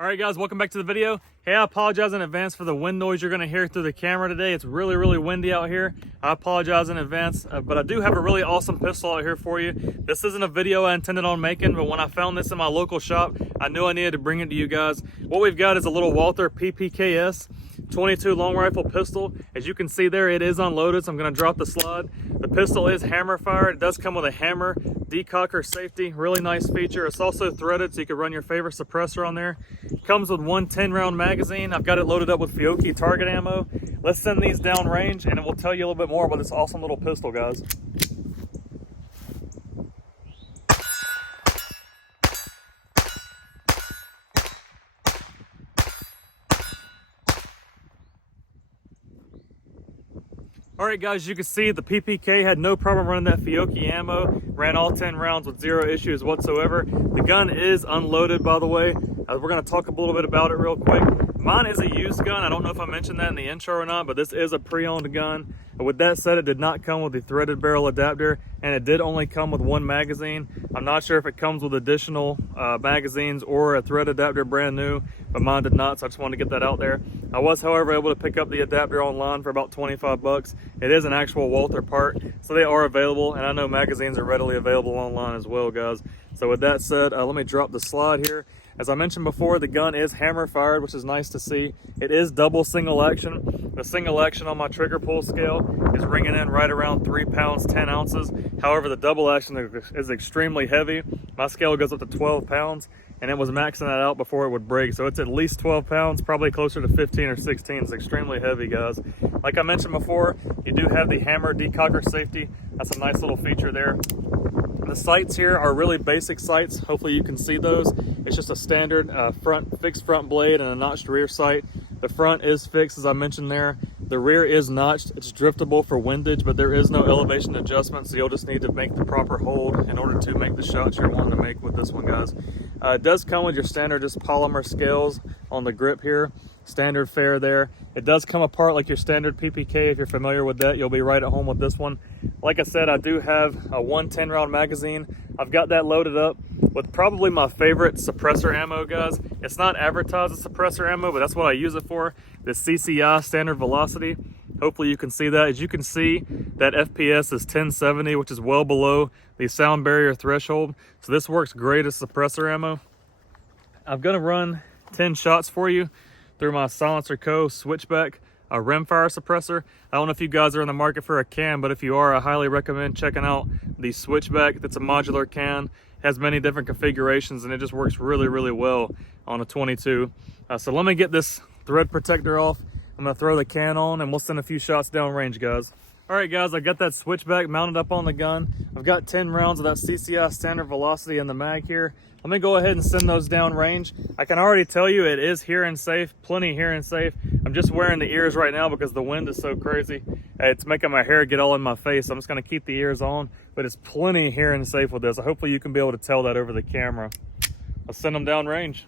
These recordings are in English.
All right, guys, welcome back to the video. Hey, I apologize in advance for the wind noise you're gonna hear through the camera today. It's really, really windy out here. I apologize in advance, but I do have a really awesome pistol out here for you. This isn't a video I intended on making, but when I found this in my local shop, I knew I needed to bring it to you guys. What we've got is a little Walther PPK 22 long rifle pistol. As you can see there, it is unloaded, so I'm gonna drop the slide. The pistol is hammer fired. It does come with a hammer decocker safety, really nice feature. It's also threaded, so you can run your favorite suppressor on there. Comes with one 10-round magazine. I've got it loaded up with Fiocchi target ammo. Let's send these down range, and we'll tell you a little bit more about this awesome little pistol, guys. All right, guys, you can see the PPK had no problem running that Fiocchi ammo, ran all 10 rounds with zero issues whatsoever. The gun is unloaded, by the way. We're gonna talk a little bit about it real quick. Mine is a used gun. I don't know if I mentioned that in the intro or not, but this is a pre-owned gun. With that said, it did not come with the threaded barrel adapter, and it did only come with one magazine. I'm not sure if it comes with additional magazines or a thread adapter brand new, but mine did not, so I just wanted to get that out there. I was, however, able to pick up the adapter online for about 25 bucks. It is an actual Walther part, so they are available, and I know magazines are readily available online as well, guys. So with that said, let me drop the slide here. As I mentioned before, the gun is hammer fired, which is nice to see. It is double single action. The single action on my trigger pull scale is ringing in right around 3 pounds, 10 ounces. However, the double action is extremely heavy. My scale goes up to 12 pounds, and it was maxing that out before it would break. So it's at least 12 pounds, probably closer to 15 or 16. It's extremely heavy, guys. Like I mentioned before, you do have the hammer decocker safety. That's a nice little feature there. The sights here are really basic sights. Hopefully you can see those. It's just a standard fixed front blade and a notched rear sight. The front is fixed, as I mentioned there. The rear is notched. It's driftable for windage, but there is no elevation adjustment, so you'll just need to make the proper hold in order to make the shots you're wanting to make with this one, guys. It does come with your standard just polymer scales on the grip here. Standard fare there. It does come apart like your standard PPK. If you're familiar with that, you'll be right at home with this one. Like I said, I do have a 110 round magazine. I've got that loaded up with probably my favorite suppressor ammo, guys. It's not advertised as suppressor ammo, but that's what I use it for. The CCI standard velocity. Hopefully you can see that. As you can see, that FPS is 1070, which is well below the sound barrier threshold. So this works great as suppressor ammo. I'm gonna run 10 shots for you through my Silencer Co. Switchback rimfire suppressor. I don't know if you guys are in the market for a can, but if you are, I highly recommend checking out the Switchback. That's a modular can. It has many different configurations, and it just works really, really well on a 22. So let me get this thread protector off. I'm gonna throw the can on, and we'll send a few shots down range, guys. All right, guys, I got that Switchback mounted up on the gun. I've got 10 rounds of that CCI standard velocity in the mag here. Let me go ahead and send those down range. I can already tell you it is hearing safe, plenty hearing safe. I'm just wearing the ears right now because the wind is so crazy. It's making my hair get all in my face. I'm just gonna keep the ears on, but it's plenty hearing safe with this. Hopefully you can be able to tell that over the camera. Let's send them down range.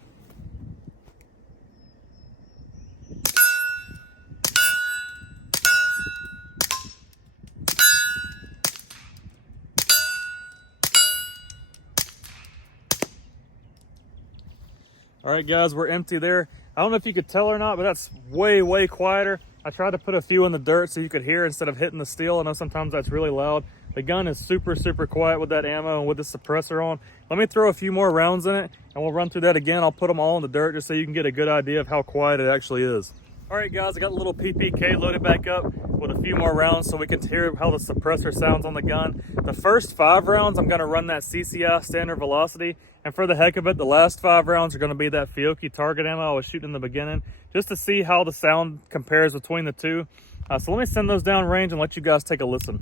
All right, guys, we're empty there. I don't know if you could tell or not, but that's way, way quieter. I tried to put a few in the dirt so you could hear instead of hitting the steel. I know sometimes that's really loud. The gun is super, super quiet with that ammo and with the suppressor on. Let me throw a few more rounds in it, and we'll run through that again. I'll put them all in the dirt just so you can get a good idea of how quiet it actually is. All right, guys, I got a little PPK loaded back up with a few more rounds so we can hear how the suppressor sounds on the gun. The first 5 rounds, I'm gonna run that CCI standard velocity. And for the heck of it, the last 5 rounds are gonna be that Fiocchi target ammo I was shooting in the beginning, just to see how the sound compares between the two. So let me send those down range and let you guys take a listen.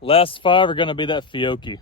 Last 5 are gonna be that Fiocchi.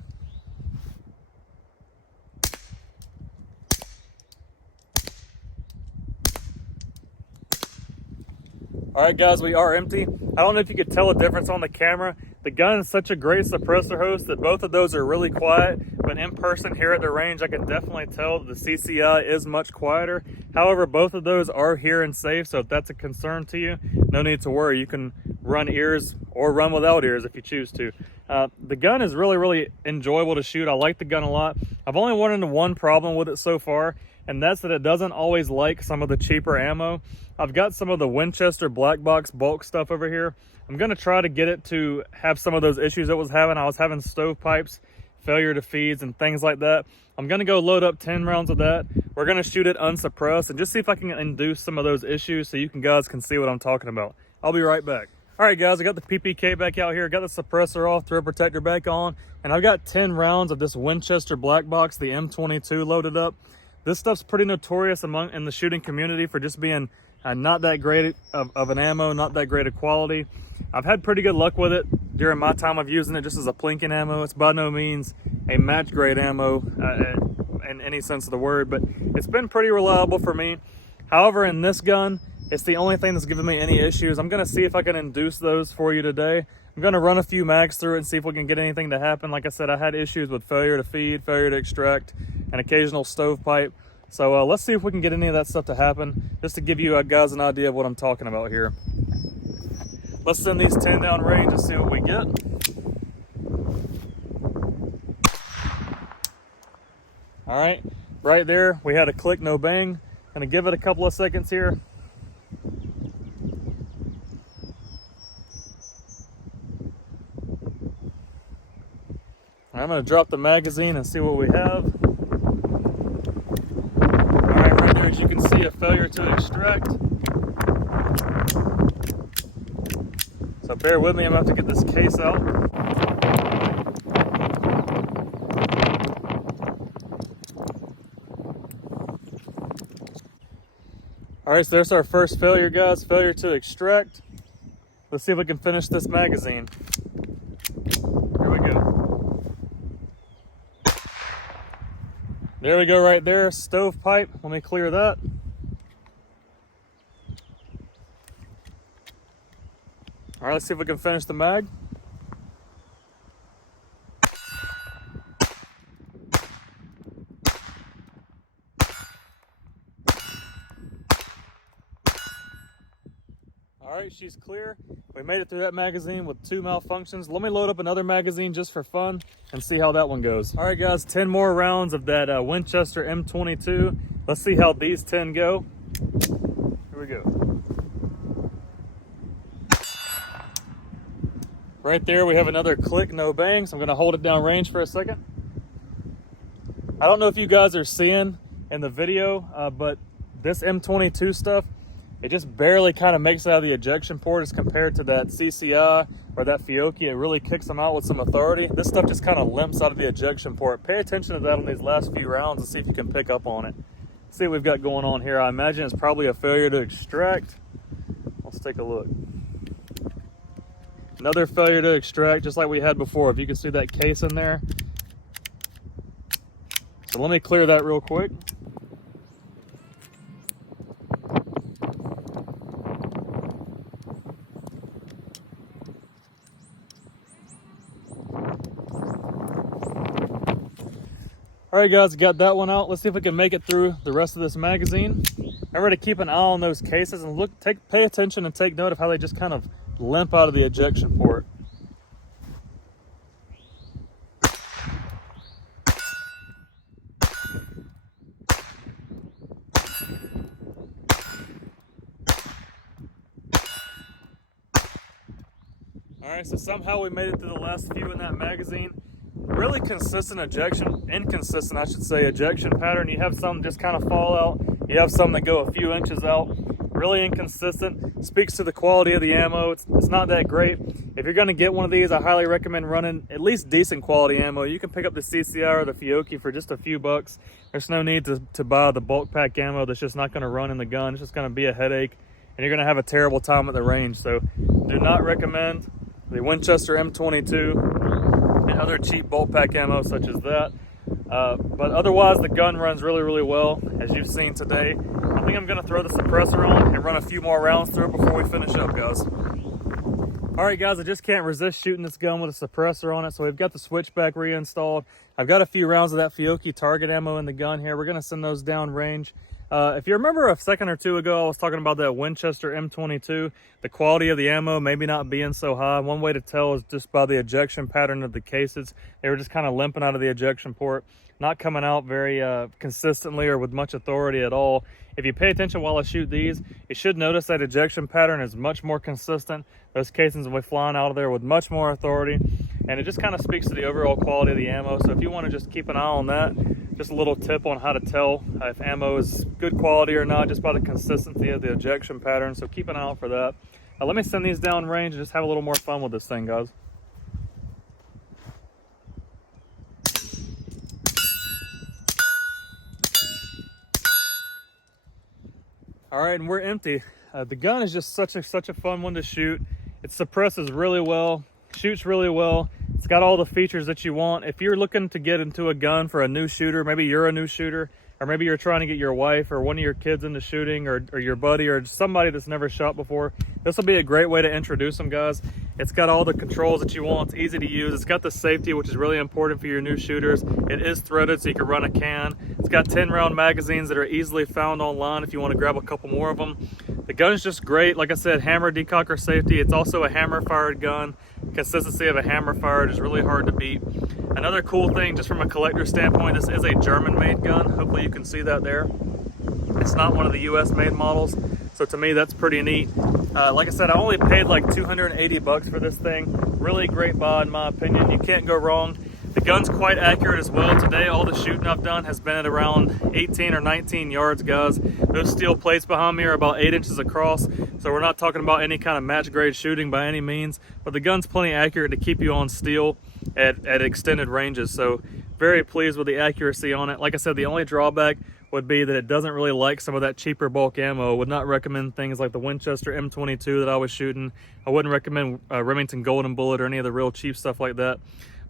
All right, guys, we are empty. I don't know if you could tell a difference on the camera. The gun is such a great suppressor host that both of those are really quiet, but in person here at the range, I can definitely tell the CCI is much quieter. However, both of those are here and safe, so if that's a concern to you, no need to worry. You can run ears or run without ears if you choose to. The gun is really enjoyable to shoot. I like the gun a lot. I've only run into one problem with it so far, and that's that it doesn't always like some of the cheaper ammo. I've got some of the Winchester black box bulk stuff over here. I'm gonna try to get it to have some of those issues it was having. I was having stovepipes, failure to feeds, and things like that. I'm gonna go load up 10 rounds of that. We're gonna shoot it unsuppressed and just see if I can induce some of those issues so you guys can see what I'm talking about. I'll be right back. All right, guys, I got the PPK back out here, got the suppressor off, throw protector back on, and I've got 10 rounds of this Winchester black box, the M22, loaded up. This stuff's pretty notorious in the shooting community for just being not that great of an ammo, not that great of quality. I've had pretty good luck with it during my time of using it just as a plinking ammo. It's by no means a match grade ammo in any sense of the word, but it's been pretty reliable for me. However, in this gun, it's the only thing that's giving me any issues. I'm gonna see if I can induce those for you today. I'm gonna run a few mags through it and see if we can get anything to happen. Like I said, I had issues with failure to feed, failure to extract, and occasional stovepipe. So let's see if we can get any of that stuff to happen, just to give you guys an idea of what I'm talking about here. Let's send these 10 down range and see what we get. All right, right there, we had a click, no bang. Gonna give it a couple of seconds here. I'm gonna drop the magazine and see what we have. All right there, as you can see, a failure to extract. So bear with me, I'm gonna have to get this case out. All right, so there's our first failure, guys, failure to extract. Let's see if we can finish this magazine. Here we go. There we go right there, stovepipe. Let me clear that. All right, let's see if we can finish the mag. All right, she's clear. We made it through that magazine with 2 malfunctions. Let me load up another magazine just for fun and see how that one goes. All right, guys, 10 more rounds of that Winchester M22. Let's see how these 10 go. Here we go. Right there, we have another click, no bang. So I'm gonna hold it down range for a second. I don't know if you guys are seeing in the video, but this M22 stuff, it just barely kind of makes it out of the ejection port as compared to that CCI or that Fiocchi. It really kicks them out with some authority. This stuff just kind of limps out of the ejection port. Pay attention to that on these last few rounds and see if you can pick up on it. See what we've got going on here. I imagine it's probably a failure to extract. Let's take a look. Another failure to extract, just like we had before. If you can see that case in there. So let me clear that real quick. All right, guys, got that one out. Let's see if we can make it through the rest of this magazine. Remember to keep an eye on those cases and pay attention and take note of how they just kind of limp out of the ejection port. All right, so somehow we made it through the last few in that magazine. Really consistent inconsistent, I should say, ejection pattern. You have some just kind of fall out. You have some that go a few inches out. Really inconsistent. Speaks to the quality of the ammo. It's not that great. If you're going to get one of these, I highly recommend running at least decent quality ammo. You can pick up the CCI or the Fiocchi for just a few bucks. There's no need to buy the bulk pack ammo that's just not going to run in the gun. It's just going to be a headache, and you're going to have a terrible time at the range. So do not recommend the Winchester M22 and other cheap bolt pack ammo such as that. But otherwise, the gun runs really well, as you've seen today. I think I'm going to throw the suppressor on and run a few more rounds through it before we finish up, guys. All right, guys, I just can't resist shooting this gun with a suppressor on it. So we've got the switchback reinstalled. I've got a few rounds of that Fiocchi target ammo in the gun here. We're gonna send those down range. If you remember a second or two ago, I was talking about that Winchester M22, the quality of the ammo maybe not being so high. One way to tell is just by the ejection pattern of the cases. They were just kind of limping out of the ejection port, not coming out very consistently or with much authority at all. If you pay attention while I shoot these, you should notice that ejection pattern is much more consistent. Those casings will be flying out of there with much more authority, and it just kind of speaks to the overall quality of the ammo. So if you want to just keep an eye on that, just a little tip on how to tell if ammo is good quality or not, just by the consistency of the ejection pattern. So keep an eye out for that. Let me send these down range and just have a little more fun with this thing, guys. All right, and we're empty. The gun is just such a fun one to shoot. It suppresses really well, shoots really well. It's got all the features that you want. If you're looking to get into a gun for a new shooter, maybe you're a new shooter, or maybe you're trying to get your wife or one of your kids into shooting, or your buddy or somebody that's never shot before, this will be a great way to introduce them, guys. It's got all the controls that you want. It's easy to use. It's got the safety, which is really important for your new shooters. It is threaded, so you can run a can. It's got 10-round magazines that are easily found online if you want to grab a couple more of them. The gun's just great. Like I said, hammer decocker safety. It's also a hammer-fired gun. Consistency of a hammer-fired is really hard to beat. Another cool thing, just from a collector standpoint, this is a German-made gun. Hopefully you can see that there. It's not one of the US-made models, so to me that's pretty neat. Like I said, I only paid like 280 bucks for this thing. Really great buy in my opinion. You can't go wrong. The gun's quite accurate as well. Today all the shooting I've done has been at around 18 or 19 yards, guys. Those steel plates behind me are about 8 inches across, so we're not talking about any kind of match grade shooting by any means, but the gun's plenty accurate to keep you on steel at extended ranges. So very pleased with the accuracy on it. Like I said, the only drawback would be that it doesn't really like some of that cheaper bulk ammo. I would not recommend things like the Winchester M22 that I was shooting. I wouldn't recommend Remington Golden Bullet or any of the real cheap stuff like that,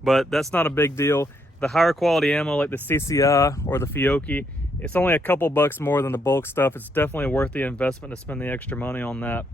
but that's not a big deal. The higher quality ammo like the CCI or the Fiocchi, it's only a couple bucks more than the bulk stuff. It's definitely worth the investment to spend the extra money on that.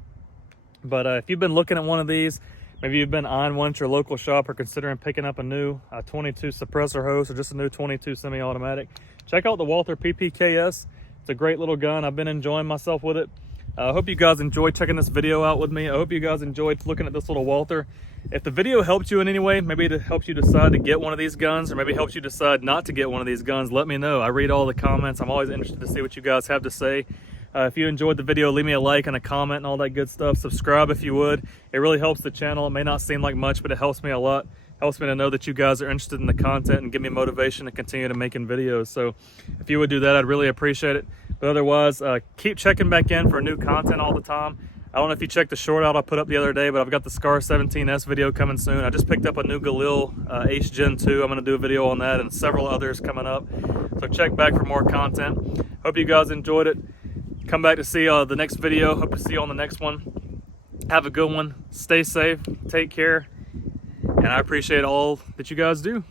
But if you've been looking at one of these, maybe you've been eyeing one at your local shop or considering picking up a new 22 suppressor hose or just a new 22 semi-automatic, check out the Walther PPKS. It's a great little gun. I've been enjoying myself with it. I hope you guys enjoyed checking this video out with me. I hope you guys enjoyed looking at this little Walther. If the video helped you in any way, maybe it helps you decide to get one of these guns, or maybe helps you decide not to get one of these guns, let me know. I read all the comments. I'm always interested to see what you guys have to say. If you enjoyed the video, leave me a like and a comment and all that good stuff. Subscribe if you would. It really helps the channel. It may not seem like much, but it helps me a lot. Helps me to know that you guys are interested in the content and give me motivation to continue to making videos. So if you would do that, I'd really appreciate it. But otherwise, keep checking back in for new content all the time. I don't know if you checked the short out I put up the other day, but I've got the Scar 17S video coming soon. I just picked up a new Galil Ace Gen 2. I'm going to do a video on that and several others coming up. So check back for more content. Hope you guys enjoyed it. Come back to see the next video. Hope to see you on the next one. Have a good one. Stay safe. Take care. And I appreciate all that you guys do.